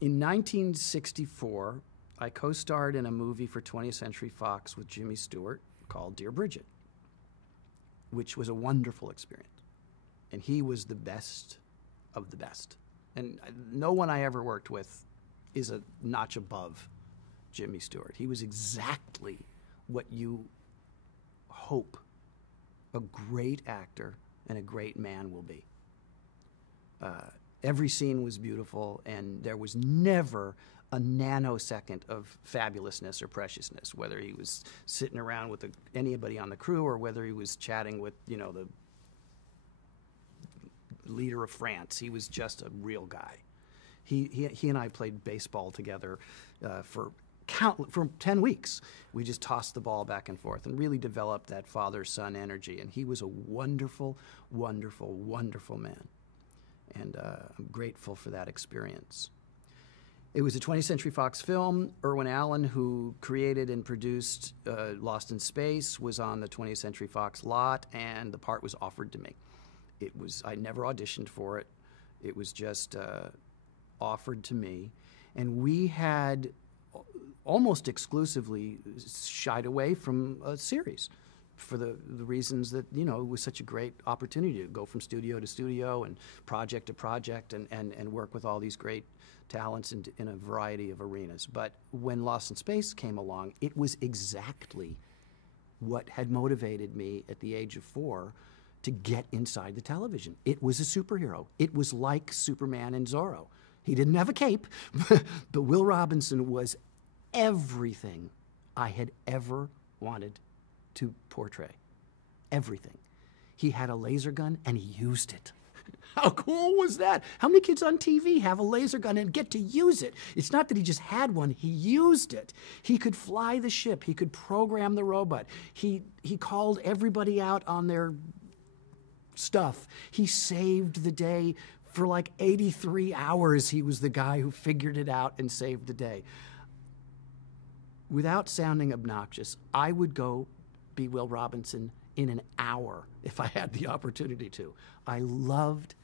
In 1964, I co-starred in a movie for 20th Century Fox with Jimmy Stewart called Dear Bridget, which was a wonderful experience. And he was the best of the best. And no one I ever worked with is a notch above Jimmy Stewart. He was exactly what you hope a great actor and a great man will be. Every scene was beautiful, and there was never a nanosecond of fabulousness or preciousness, whether he was sitting around with anybody on the crew or whether he was chatting with, the leader of France. He was just a real guy. He and I played baseball together for 10 weeks. We just tossed the ball back and forth and really developed that father-son energy. And he was a wonderful, wonderful, wonderful man. And I'm grateful for that experience. It was a 20th Century Fox film. Irwin Allen, who created and produced Lost in Space, was on the 20th Century Fox lot, and the part was offered to me. I never auditioned for it. It was just offered to me. And we had almost exclusively shied away from a series for the reasons that, it was such a great opportunity to go from studio to studio and project to project and work with all these great talents in a variety of arenas. But when Lost in Space came along, it was exactly what had motivated me at the age of 4 to get inside the television. It was a superhero. It was like Superman and Zorro. He didn't have a cape, but Will Robinson was everything I had ever wanted to portray. Everything. He had a laser gun and he used it. How cool was that? How many kids on TV have a laser gun and get to use it? It's not that he just had one, he used it. He could fly the ship, he could program the robot. He called everybody out on their stuff. He saved the day for like 83 hours. He was the guy who figured it out and saved the day. Without sounding obnoxious, I would go be Will Robinson in an hour if I had the opportunity to. I loved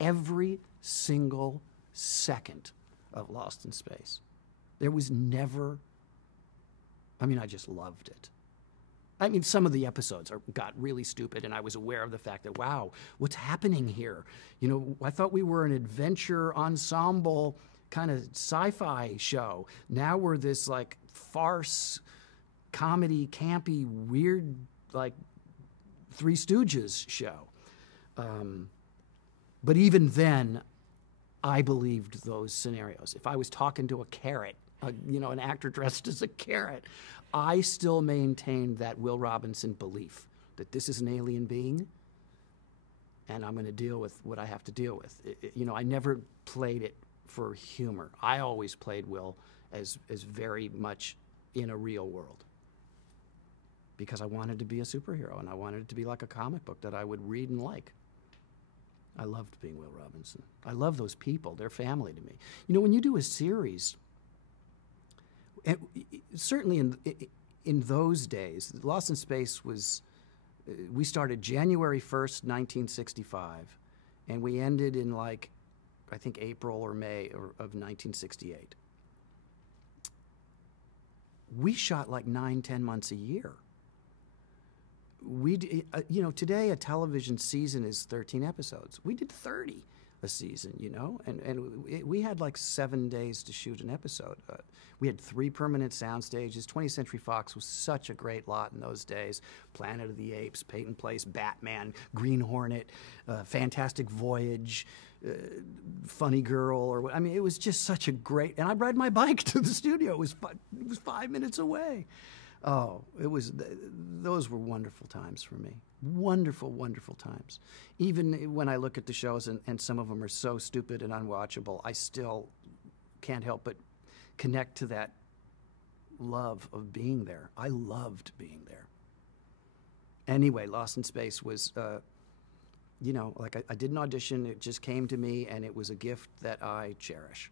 every single second of Lost in Space. There was never, I just loved it. Some of the episodes got really stupid, and I was aware of the fact that, wow, what's happening here? I thought we were an adventure ensemble kind of sci-fi show. Now we're this like farce, comedy, campy, weird, like Three Stooges show. But even then, I believed those scenarios. If I was talking to a carrot, an actor dressed as a carrot, I still maintained that Will Robinson belief that this is an alien being and I'm going to deal with what I have to deal with. I never played it for humor. I always played Will as very much in a real world because I wanted to be a superhero and I wanted it to be like a comic book that I would read and like. I loved being Will Robinson. I love those people. They're family to me. When you do a series, certainly in those days, Lost in Space was, we started January 1st, 1965, and we ended in I think April or May of 1968. We shot 9-10 months a year. Today a television season is 13 episodes. We did 30 a season, and we had 7 days to shoot an episode. We had 3 permanent sound stages. 20th Century Fox was such a great lot in those days. Planet of the Apes, Peyton Place, Batman, Green Hornet, Fantastic Voyage, Funny Girl, it was just such a great, and I'd ride my bike to the studio. It was 5 minutes away. Oh, those were wonderful times for me. Wonderful, wonderful times. Even when I look at the shows and some of them are so stupid and unwatchable, I still can't help but connect to that love of being there. I loved being there. Anyway, Lost in Space was, I didn't audition. It just came to me, and it was a gift that I cherish.